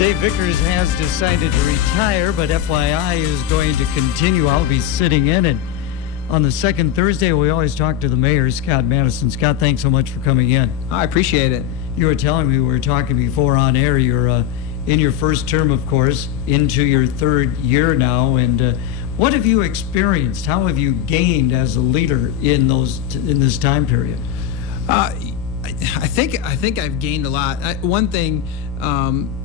Dave Vickers has decided to retire, but FYI is going to continue. I'll be sitting in, and on the second Thursday, we always talk to the mayor, Scott Maddasion. Scott, thanks so much for coming in. I appreciate it. You were telling me, we were talking before on air, you're in your first term, of course, into your third year now, and what have you experienced? How have you gained as a leader in this time period? I think I've gained a lot. One thing,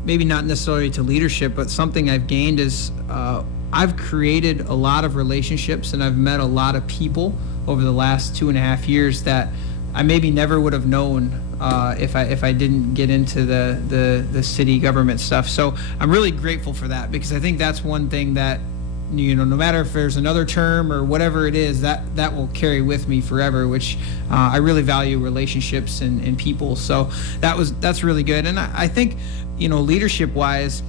maybe not necessarily to leadership, but something I've gained is I've created a lot of relationships, and I've met a lot of people over the last 2.5 years that I maybe never would have known if I didn't get into the city government stuff. So I'm really grateful for that, because I think that's one thing that, you know, no matter if there's another term or whatever it is, that will carry with me forever, which I really value was and people. So that's really good. And I think, you know, leadership wise,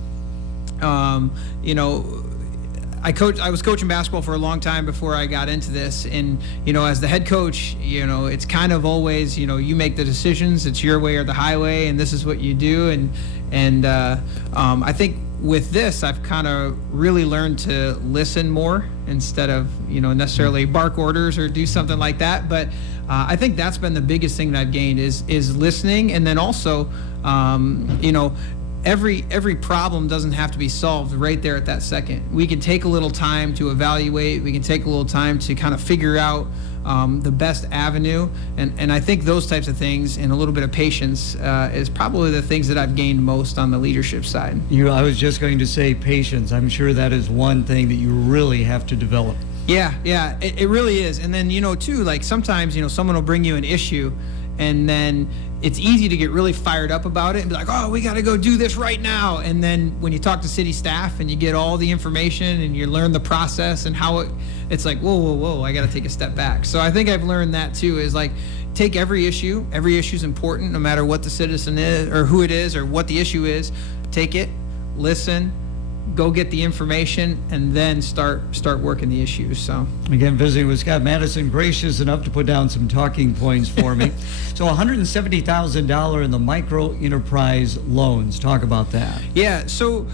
you know, I was coaching basketball for a long time before I got into this, and you know, as the head coach, you know, it's kind of always, you know, you make the decisions, it's your way or the highway, and this is what you do. And I think with this, I've kind of really learned to listen more instead of, you know, necessarily bark orders or do something like that. But I think that's been the biggest thing that I've gained is listening, and then also, you know, every problem doesn't have to be solved right there at that second. We can take a little time to evaluate. We can take a little time to kind of figure out the best avenue. And I think those types of things and a little bit of patience is probably the things that I've gained most on the leadership side. I was just going to say patience. I'm sure that is one thing that you really have to develop. Yeah, it really is. And then, you know, too, like sometimes, you know, someone will bring you an issue, and then it's easy to get really fired up about it and be like, oh, we got to go do this right now. And then when you talk to city staff and you get all the information and you learn the process and how it's like, whoa, I got to take a step back. So I think I've learned that too, is like, take every issue. Every issue is important, no matter what the citizen is or who it is or what the issue is. Take it, listen, go get the information, and then start working the issues. So again, visiting with Scott Maddasion, gracious enough to put down some talking points for me. So $170,000 in the micro enterprise loans. Talk about that. Yeah, so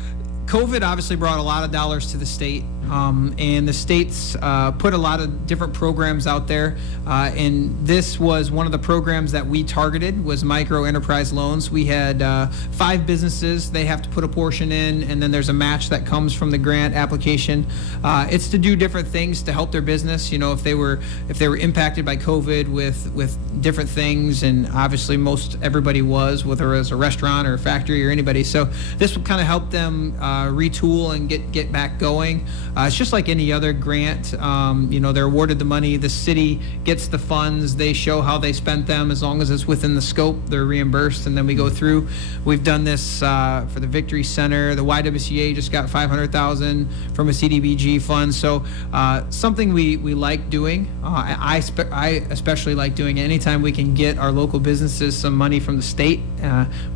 COVID obviously brought a lot of dollars to the state, and the state's put a lot of different programs out there, and this was one of the programs that we targeted, was micro enterprise loans. We had 5 businesses. They have to put a portion in, and then there's a match that comes from the grant application. It's to do different things to help their business. You know, if they were impacted by COVID with different things, and obviously most everybody was, whether it was a restaurant or a factory or anybody. So this would kind of help them retool and get back going. It's just like any other grant. You know, they're awarded the money, the city gets the funds, they show how they spent them. As long as it's within the scope, they're reimbursed, and then we go through. We've done this for the Victory Center. The YWCA just got $500,000 from a CDBG fund. So something we like doing. I especially like doing it. Anytime we can get our local businesses some money from the state,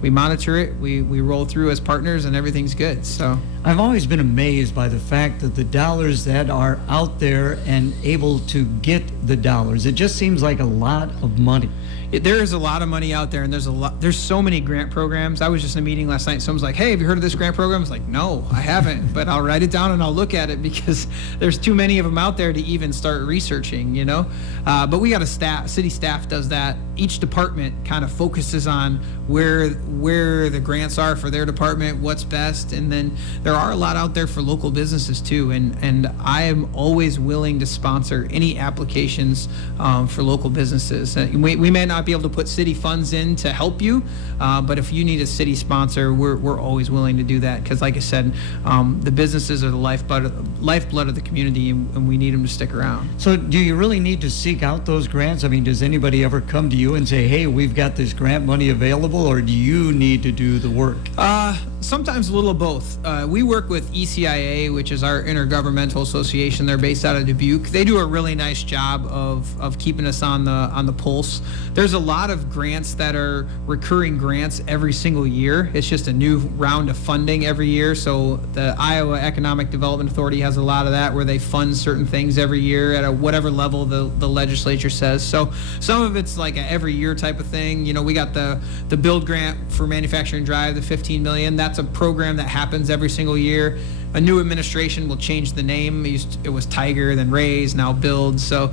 we monitor it, we roll through as partners, and everything's good. So I've always been amazed by the fact that the dollars that are out there and able to get the dollars, it just seems like a lot of money. There is a lot of money out there, and there's so many grant programs. I was just in a meeting last night. Someone's like, hey, have you heard of this grant program? I was like, no, I haven't, but I'll write it down and I'll look at it, because there's too many of them out there to even start researching, you know. But we got a city staff does that. Each department kind of focuses on where the grants are for their department, what's best, and then there are a lot out there for local businesses too. And I am always willing to sponsor any applications for local businesses. We may not be able to put city funds in to help you, but if you need a city sponsor, we're always willing to do that, because like I said, the businesses are the lifeblood of the community, and we need them to stick around. So do you really need to seek out those grants? I mean, does anybody ever come to you and say, hey, we've got this grant money available, or do you need to do the work? Sometimes a little of both. We work with ECIA, which is our intergovernmental association. They're based out of Dubuque. They do a really nice job of keeping us on the pulse. There's there's a lot of grants that are recurring grants every single year. It's just a new round of funding every year. So the Iowa Economic Development Authority has a lot of that, where they fund certain things every year at whatever level the legislature says. So some of it's like a every year type of thing. We got the build grant for Manufacturing Drive, the $15 million. That's a program that happens every single year. A new administration will change the name. It was Tiger, then Raise, now Build. So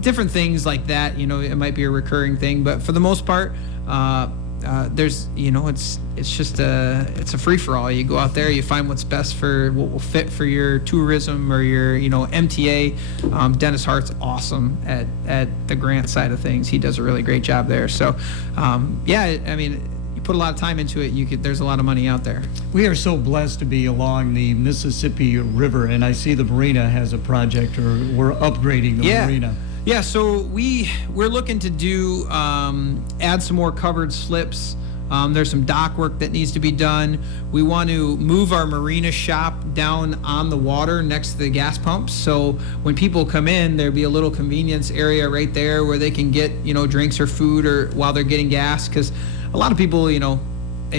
different things like that. It might be a recurring thing, but for the most part, there's it's just it's a free for all. You go out there, you find what's best for what will fit for your tourism or your MTA. Dennis Hart's awesome at the grant side of things. He does a really great job there. So you put a lot of time into it. There's a lot of money out there. We are so blessed to be along the Mississippi River, and I see the marina has a project, or we're upgrading the marina. Yeah, so we're looking to do add some more covered slips. There's some dock work that needs to be done. We want to move our marina shop down on the water next to the gas pumps. So when people come in, there'll be a little convenience area right there where they can get drinks or food or while they're getting gas, because a lot of people, they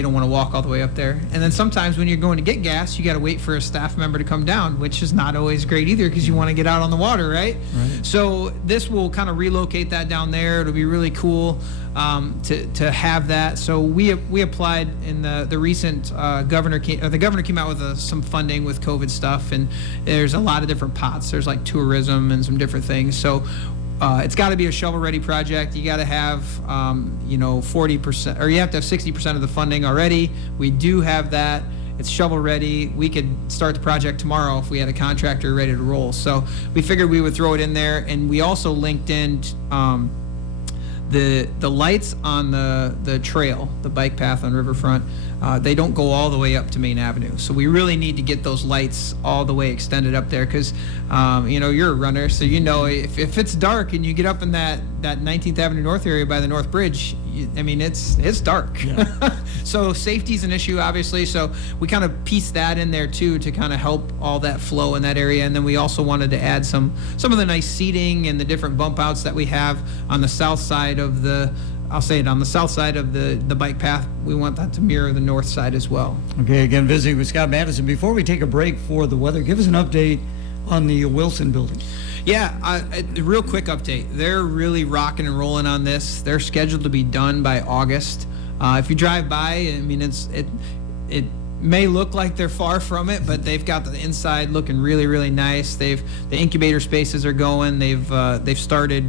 don't want to walk all the way up there. And then sometimes when you're going to get gas, you got to wait for a staff member to come down, which is not always great either, because you want to get out on the water, right? So this will kind of relocate that down there. It'll be really cool to have that. So we applied in the recent the governor came out with some funding with COVID stuff, and there's a lot of different pots. There's like tourism and some different things. So it's got to be a shovel-ready project. You got to have, 40%, or you have to have 60% of the funding already. We do have that. It's shovel-ready. We could start the project tomorrow if we had a contractor ready to roll. So we figured we would throw it in there, and we also linked in the lights on the trail, the bike path on Riverfront. They don't go all the way up to Main Avenue. So we really need to get those lights all the way extended up there, because, you're a runner, so if it's dark and you get up in that 19th Avenue North area by the North Bridge, it's dark. Yeah. So safety's an issue, obviously. So we kind of pieced that in there too, to kind of help all that flow in that area. And then we also wanted to add some of the nice seating and the different bump outs that we have on the south side of on the south side of the bike path. We want that to mirror the north side as well. Okay, again, visiting with Scott Maddasion. Before we take a break for the weather, give us an update on the Wilson building. Yeah, a real quick update. They're really rocking and rolling on this. They're scheduled to be done by August. If you drive by, it may look like they're far from it, but they've got the inside looking really, really nice. The incubator spaces are going. They've started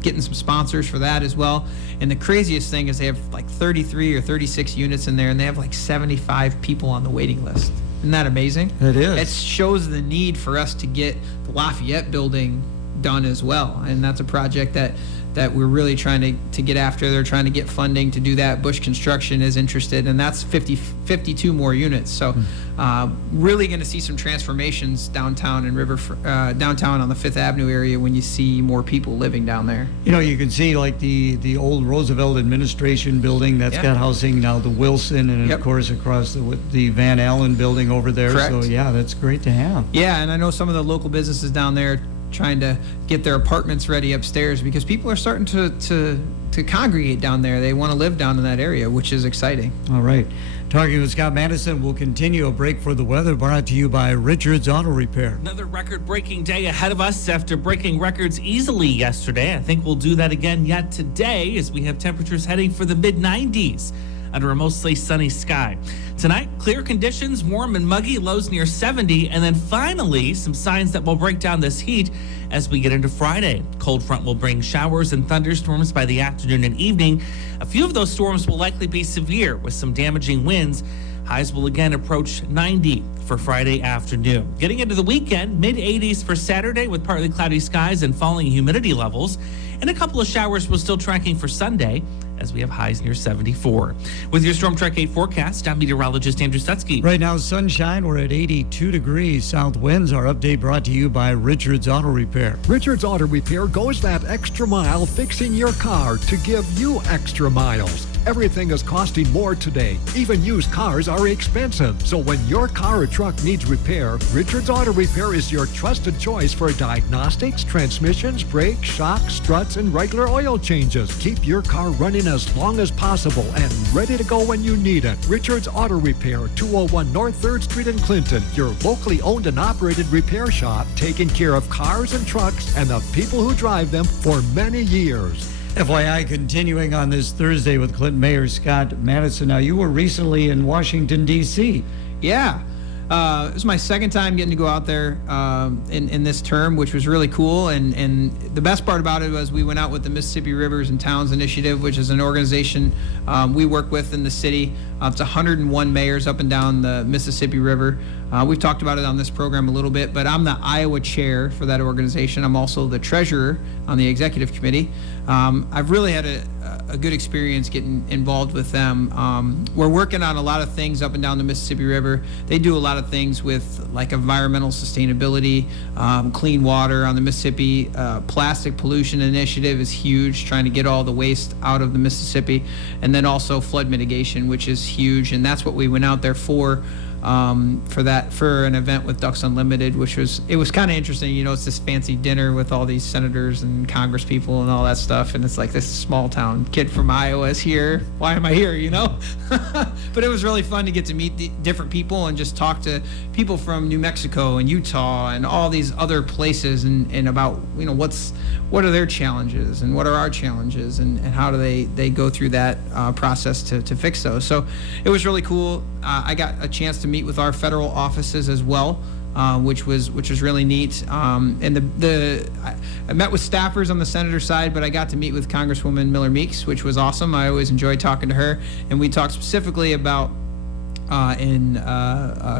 getting some sponsors for that as well. And the craziest thing is they have like 33 or 36 units in there, and they have like 75 people on the waiting list. Isn't that amazing? It is. It shows the need for us to get the Lafayette building done as well, and that's a project that we're really trying to get after. They're trying to get funding to do that. Bush Construction is interested, and that's 52 more units. So really going to see some transformations downtown and downtown on the Fifth Avenue area when you see more people living down there. You can see like the old Roosevelt administration building that's got housing now, the Wilson, and of course across the Van Allen building over there. Correct. So yeah, that's great to have. Yeah, and I know some of the local businesses down there trying to get their apartments ready upstairs, because people are starting to congregate down there. They want to live down in that area, which is exciting. All right. Talking with Scott Maddasion, we'll continue a break for the weather, brought to you by Richard's Auto Repair. Another record-breaking day ahead of us after breaking records easily yesterday. I think we'll do that again yet today, as we have temperatures heading for the mid-90s under a mostly sunny sky. Tonight, clear conditions, warm and muggy, lows near 70, and then finally, some signs that will break down this heat as we get into Friday. Cold front will bring showers and thunderstorms by the afternoon and evening. A few of those storms will likely be severe with some damaging winds. Highs will again approach 90 for Friday afternoon. Getting into the weekend, mid-80s for Saturday with partly cloudy skies and falling humidity levels. And a couple of showers we're still tracking for Sunday. as we have highs near 74. With your Storm Track 8 forecast, I'm meteorologist Andrew Stutzky. Right now, sunshine. We're at 82 degrees. South winds. Our update brought to you by Richard's Auto Repair. Richard's Auto Repair goes that extra mile fixing your car to give you extra miles. Everything is costing more today. Even used cars are expensive. So when your car or truck needs repair, Richard's Auto Repair is your trusted choice for diagnostics, transmissions, brakes, shocks, struts, and regular oil changes. Keep your car running as long as possible and ready to go when you need it. Richard's Auto Repair, 201 North 3rd Street in Clinton. Your locally owned and operated repair shop, taking care of cars and trucks and the people who drive them for many years. FYI, continuing on this Thursday with Clinton Mayor Scott Maddasion. Now, you were recently in Washington, D.C. Yeah. It was my second time getting to go out there in this term, which was really cool. And the best part about it was we went out with the Mississippi Rivers and Towns Initiative, which is an organization we work with in the city. It's 101 mayors up and down the Mississippi River. We've talked about it on this program a little bit, but I'm the Iowa chair for that organization. I'm also the treasurer on the executive committee. I've really had a good experience getting involved with them. We're working on a lot of things up and down the Mississippi River. They do a lot of things with like environmental sustainability, clean water on the Mississippi. Plastic pollution initiative is huge, trying to get all the waste out of the Mississippi. And then also flood mitigation, which is huge. And that's what we went out there for an event with Ducks Unlimited, which was kind of interesting. You know, it's this fancy dinner with all these senators and Congress people and all that stuff, and it's like this small town kid from Iowa is here. Why am I here? You know, but it was really fun to get to meet the different people and just talk to people from New Mexico and Utah and all these other places and about, you know, what are their challenges and what are our challenges and how do they go through that process to fix those. So it was really cool. I got a chance to meet with our federal offices as well, which was really neat. And I met with staffers on the senator side, but I got to meet with Congresswoman Miller Meeks, which was awesome. I always enjoy talking to her, and we talked specifically about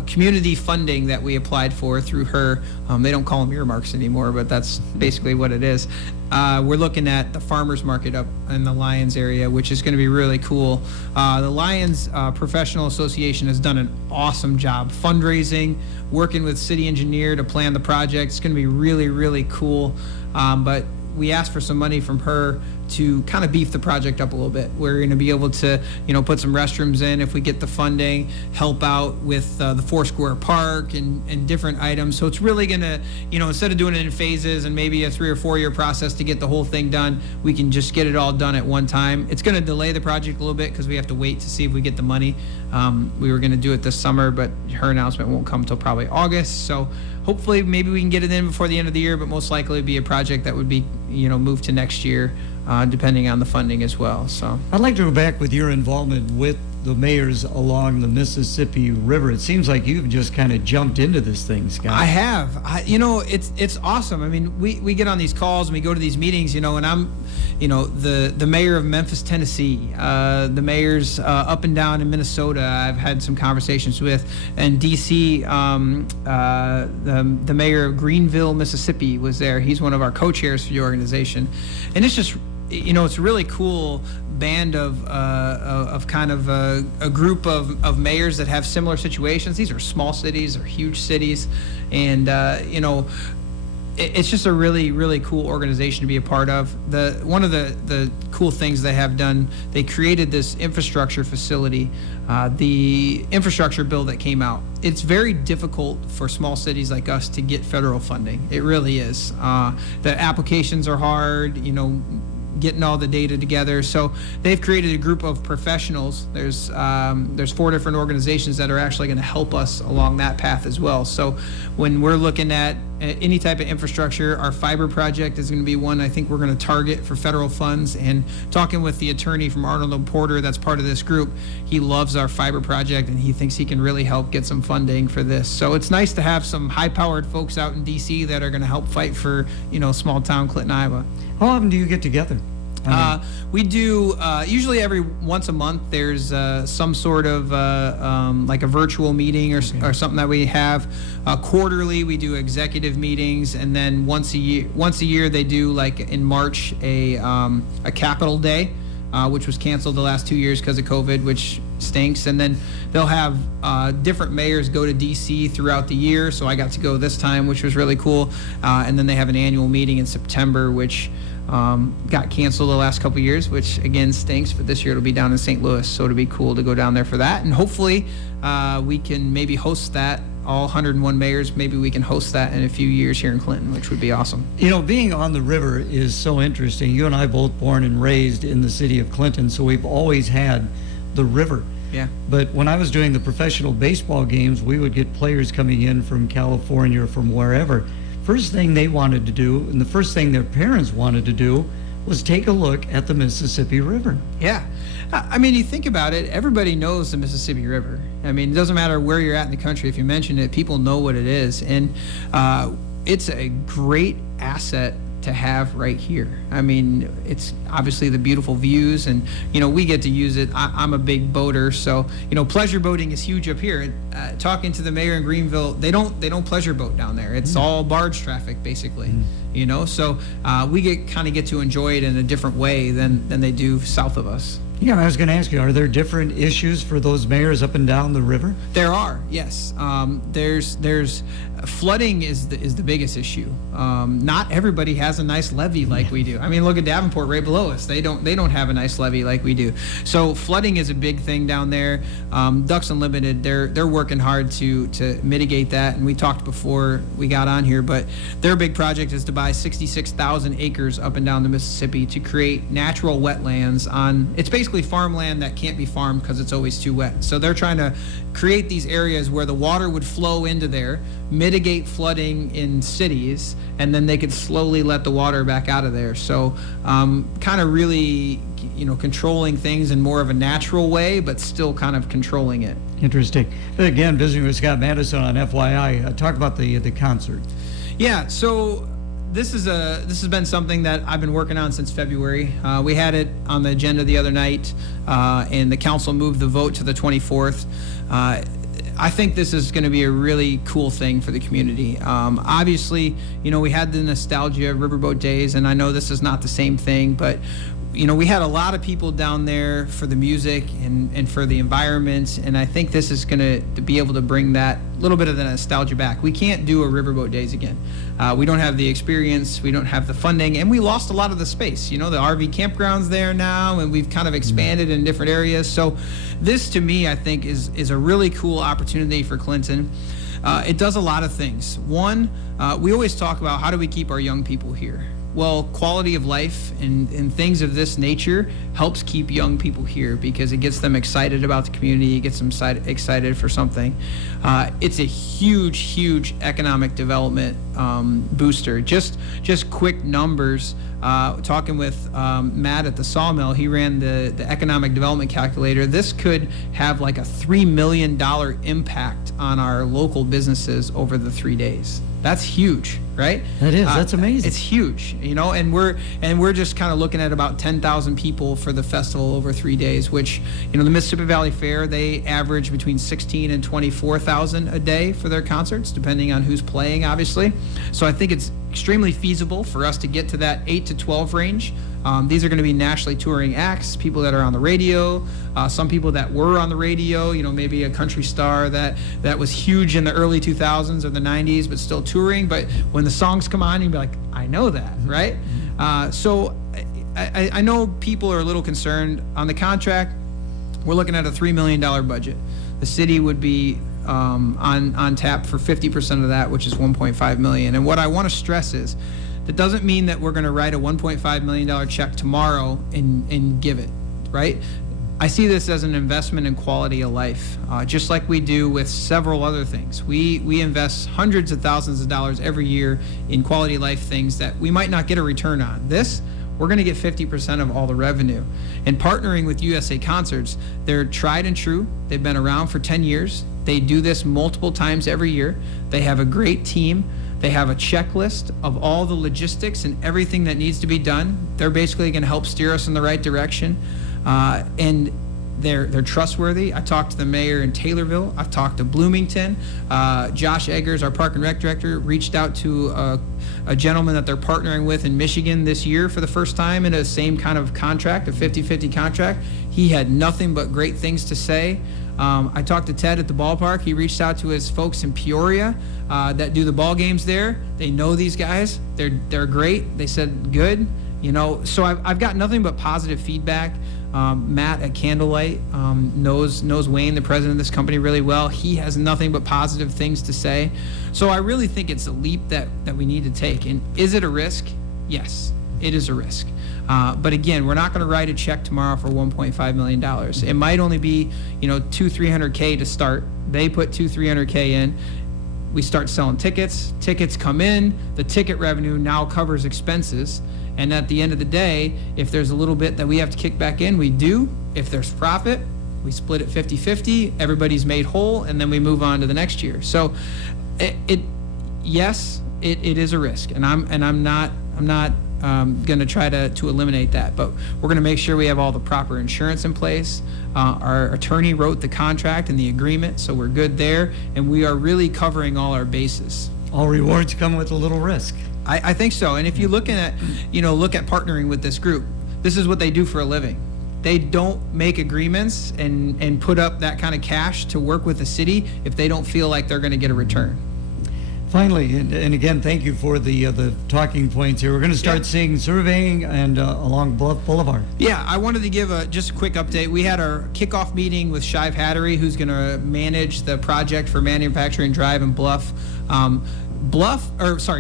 community funding that we applied for through her. They don't call them earmarks anymore, but that's basically what it is. We're looking at the farmers market up in the Lions area, which is going to be really cool. The Lions Professional Association has done an awesome job fundraising, working with city engineer to plan the project. It's going to be really, really cool. But we asked for some money from her to kind of beef the project up a little bit. We're going to be able to, you know, put some restrooms in if we get the funding, help out with the Foursquare Park and different items. So it's really going to, you know, instead of doing it in phases and maybe a 3 or 4 year process to get the whole thing done, we can just get it all done at one time. It's going to delay the project a little bit because we have to wait to see if we get the money. We were going to do it this summer, but her announcement won't come until probably August. So hopefully maybe we can get it in before the end of the year, but most likely it'd be a project that would be, you know, moved to next year, depending on the funding as well. So I'd like to go back with your involvement with the mayors along the Mississippi River. It seems like you've just kind of jumped into this thing, Scott. I have. You know, it's awesome. I mean, we get on these calls and we go to these meetings, you know, and I'm, you know, the mayor of Memphis, Tennessee, the mayors up and down in Minnesota, I've had some conversations with, and D.C., the mayor of Greenville, Mississippi was there. He's one of our co-chairs for the organization. And it's just, you know, it's a really cool band of kind of a group of mayors that have similar situations. These are small cities or huge cities, and you know, it's just a really, really cool organization to be a part of. One of the cool things they have done, they created this infrastructure facility. The infrastructure bill that came out, it's very difficult for small cities like us to get federal funding. It really is. The applications are hard, you know, getting all the data together. So they've created a group of professionals. There's 4 different organizations that are actually going to help us along that path as well. So when we're looking at any type of infrastructure, our fiber project is going to be one I think we're going to target for federal funds. And talking with the attorney from Arnold and Porter that's part of this group, he loves our fiber project and he thinks he can really help get some funding for this. So it's nice to have some high-powered folks out in DC that are going to help fight for, you know, small town Clinton, Iowa. How often do you get together? We do usually every once a month. There's some sort of like a virtual meeting or something that we have. Quarterly, we do executive meetings, and then once a year they do, like in March, a Capitol Day. which was canceled the last 2 years because of COVID, which stinks. And then they'll have different mayors go to D.C. throughout the year. So I got to go this time, which was really cool. And then they have an annual meeting in September, which got canceled the last couple years, which again stinks. But this year it'll be down in St. Louis, so it'll be cool to go down there for that. And hopefully we can maybe host that. All 101 mayors, maybe we can host that in a few years here in Clinton, which would be awesome. You know, being on the river is so interesting. You and I both born and raised in the city of Clinton, so we've always had the river. Yeah. But when I was doing the professional baseball games, we would get players coming in from California or from wherever. First thing they wanted to do, and the first thing their parents wanted to do, was take a look at the Mississippi River. Yeah. I mean, you think about it, everybody knows the Mississippi River. I mean, it doesn't matter where you're at in the country. If you mention it, people know what it is. And it's a great asset to have right here. I mean, it's obviously the beautiful views, and we get to use it. I'm a big boater, so pleasure boating is huge up here. Talking to the mayor in Greenville, they don't pleasure boat down there. It's all barge traffic basically. So we get to enjoy it in a different way than they do south of us. Yeah, I was going to ask you, are there different issues for those mayors up and down the river? There are, yes. There's flooding is the biggest issue. Not everybody has a nice levee like we do. I mean, look at Davenport right below us. They don't have a nice levee like we do. So flooding is a big thing down there. Ducks Unlimited, they're working hard to mitigate that. And we talked before we got on here, but their big project is to buy 66,000 acres up and down the Mississippi to create natural wetlands on. It's basically farmland that can't be farmed because it's always too wet. So they're trying to create these areas where the water would flow into there, mitigate flooding in cities, and then they could slowly let the water back out of there. So kind of really controlling things in more of a natural way, but still kind of controlling it. Interesting. Again, visiting with Scott Maddasion on FYI, talk about the concert. Yeah, so this has been something that I've been working on since February. We had it on the agenda the other night, and the council moved the vote to the 24th. I think this is going to be a really cool thing for the community. Obviously, we had the nostalgia of Riverboat Days, and I know this is not the same thing, but we had a lot of people down there for the music and for the environment, and I think this is going to be able to bring that little bit of the nostalgia back. We can't do a Riverboat Days again. We don't have the experience, we don't have the funding, and we lost a lot of the space. The RV campground's there now, and we've kind of expanded in different areas. So this, to me, I think is a really cool opportunity for Clinton. It does a lot of things. One, we always talk about how do we keep our young people here. Well, quality of life and things of this nature helps keep young people here because it gets them excited about the community, it gets them excited for something. It's a huge economic development booster. Just quick numbers. Talking with Matt at the sawmill, he ran the economic development calculator. This could have like a $3 million impact on our local businesses over the 3 days. That's huge, right? That is. That's amazing. It's huge, and we're just kind of looking at about 10,000 people for the festival over 3 days. Which, the Mississippi Valley Fair, they average between 16 and 24,000 a day for their concerts, depending on who's playing, obviously. So I think it's extremely feasible for us to get to that 8 to 12 range. These are going to be nationally touring acts, people that are on the radio, some people that were on the radio, maybe a country star that was huge in the early 2000s or the 90s, but still touring. But when the songs come on, you'd be like, I know that, right? So I know people are a little concerned. On the contract, we're looking at a $3 million budget. The city would be on tap for 50% of that, which is $1.5 million. And what I want to stress is, that doesn't mean that we're going to write a $1.5 million check tomorrow and give it, right? I see this as an investment in quality of life, just like we do with several other things. We invest hundreds of thousands of dollars every year in quality of life things that we might not get a return on. This, we're going to get 50% of all the revenue. And partnering with USA Concerts, they're tried and true. They've been around for 10 years. They do this multiple times every year. They have a great team. They have a checklist of all the logistics and everything that needs to be done. They're basically going to help steer us in the right direction. And They're trustworthy. I talked to the mayor in Taylorville. I've talked to Bloomington. Josh Eggers, our Park and Rec director, reached out to a gentleman that they're partnering with in Michigan this year for the first time in a same kind of contract, a 50-50 contract. He had nothing but great things to say. I talked to Ted at the ballpark. He reached out to his folks in Peoria that do the ball games there. They know these guys. They're great. They said good. So I've got nothing but positive feedback. Matt at Candlelight knows Wayne, the president of this company, really well. He has nothing but positive things to say. So I really think it's a leap that we need to take. And is it a risk? Yes, it is a risk. But again, we're not going to write a check tomorrow for $1.5 million. It might only be, $200-300K to start. They put $200-300K in. We start selling tickets. Tickets come in. The ticket revenue now covers expenses. And at the end of the day, if there's a little bit that we have to kick back in, we do. If there's profit, we split it 50-50. Everybody's made whole, and then we move on to the next year. So, yes, it is a risk, and I'm not going to try to eliminate that. But we're going to make sure we have all the proper insurance in place. Our attorney wrote the contract and the agreement, so we're good there, and we are really covering all our bases. All rewards come with a little risk. I think so. And if you look at partnering with this group, this is what they do for a living. They don't make agreements and put up that kind of cash to work with the city if they don't feel like they're going to get a return. Finally, and again, thank you for the talking points here. We're going to start seeing surveying and along Bluff Boulevard. Yeah, I wanted to give just a quick update. We had our kickoff meeting with Shive Hattery, who's going to manage the project for Manufacturing Drive and Bluff.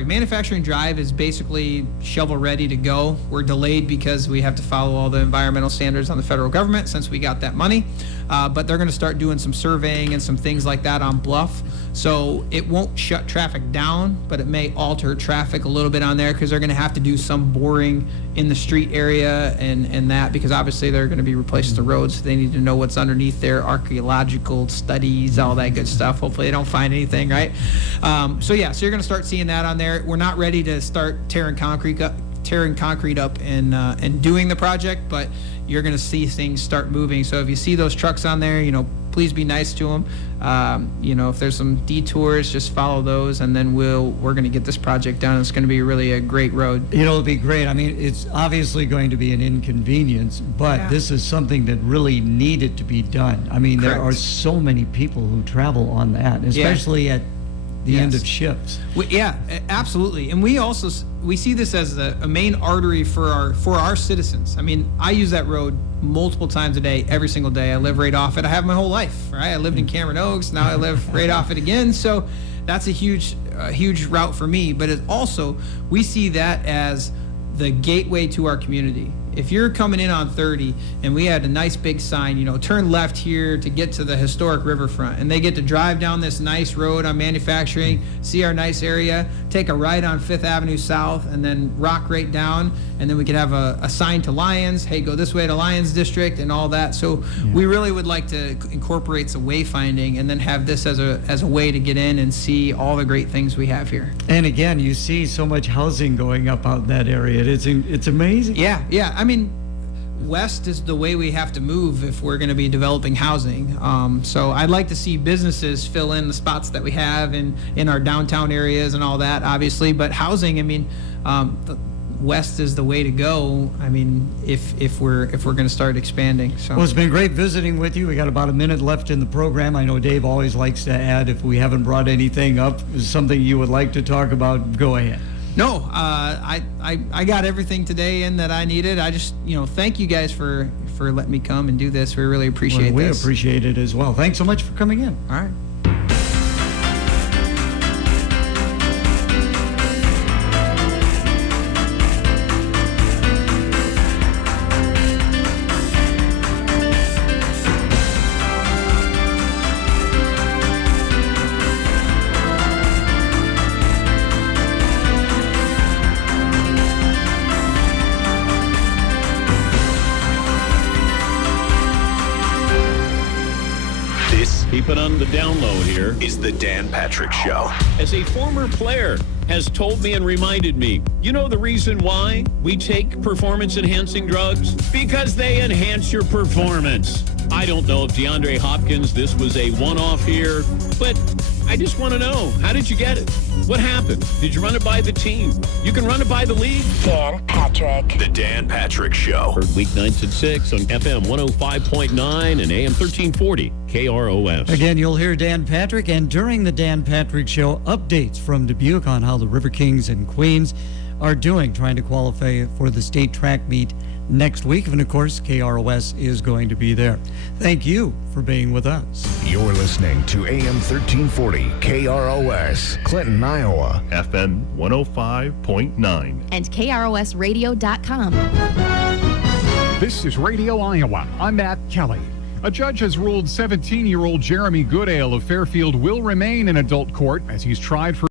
Manufacturing Drive is basically shovel ready to go. We're delayed because we have to follow all the environmental standards on the federal government since we got that money. But they're going to start doing some surveying and some things like that on Bluff. So it won't shut traffic down, but it may alter traffic a little bit on there because they're going to have to do some boring in the street area and that, because obviously they're going to be replacing the roads. So they need to know what's underneath there, archaeological studies, all that good stuff. Hopefully they don't find anything, right? So you're going to start seeing that on there. We're not ready to start tearing concrete up and doing the project, but you're going to see things start moving. So if you see those trucks on there, please be nice to them. If there's some detours, just follow those, and then we're going to get this project done. It's going to be really a great road. It'll be great. I mean, it's obviously going to be an inconvenience, but this is something that really needed to be done. I mean, Correct. There are so many people who travel on that, especially at the end of shifts. Absolutely. And we see this as a main artery for our citizens. I mean, I use that road multiple times a day, every single day. I live right off it. I have my whole life, right? I lived in Cameron Oaks. Now I live right off it again. So that's a huge route for me. But we see that as the gateway to our community. If you're coming in on 30 and we had a nice big sign, turn left here to get to the historic riverfront, and they get to drive down this nice road on Manufacturing, see our nice area, take a right on 5th Avenue South, and then rock right down, and then we could have a sign to Lions, hey, go this way to Lions District and all that. So we really would like to incorporate some wayfinding and then have this as a way to get in and see all the great things we have here. And again, you see so much housing going up out in that area. It's amazing. Yeah. I mean, west is the way we have to move if we're going to be developing housing. So I'd like to see businesses fill in the spots that we have in our downtown areas and all that, obviously. But housing, I mean, the west is the way to go. I mean, if we're going to start expanding. So. Well, it's been great visiting with you. We got about a minute left in the program. I know Dave always likes to add, if we haven't brought anything up, something you would like to talk about, go ahead. No, I got everything today in that I needed. I just, thank you guys for letting me come and do this. We really appreciate this. We appreciate it as well. Thanks so much for coming in. All right. Keep it on the down low here. Is the Dan Patrick Show. As a former player has told me and reminded me, you know the reason why we take performance-enhancing drugs? Because they enhance your performance. I don't know if DeAndre Hopkins, this was a one-off here, but I just want to know, how did you get it? What happened? Did you run it by the team? You can run it by the league. Dan Patrick. The Dan Patrick Show. Heard weeknights at 6 on FM 105.9 and AM 1340 KROS. Again, you'll hear Dan Patrick, and during the Dan Patrick Show, updates from Dubuque on how the River Kings and Queens are doing, trying to qualify for the state track meet next week. And of course, KROS is going to be there. Thank you for being with us. You're listening to AM 1340 KROS, Clinton, Iowa. FM 105.9. And KROSradio.com. This is Radio Iowa. I'm Matt Kelly. A judge has ruled 17-year-old Jeremy Goodale of Fairfield will remain in adult court as he's tried for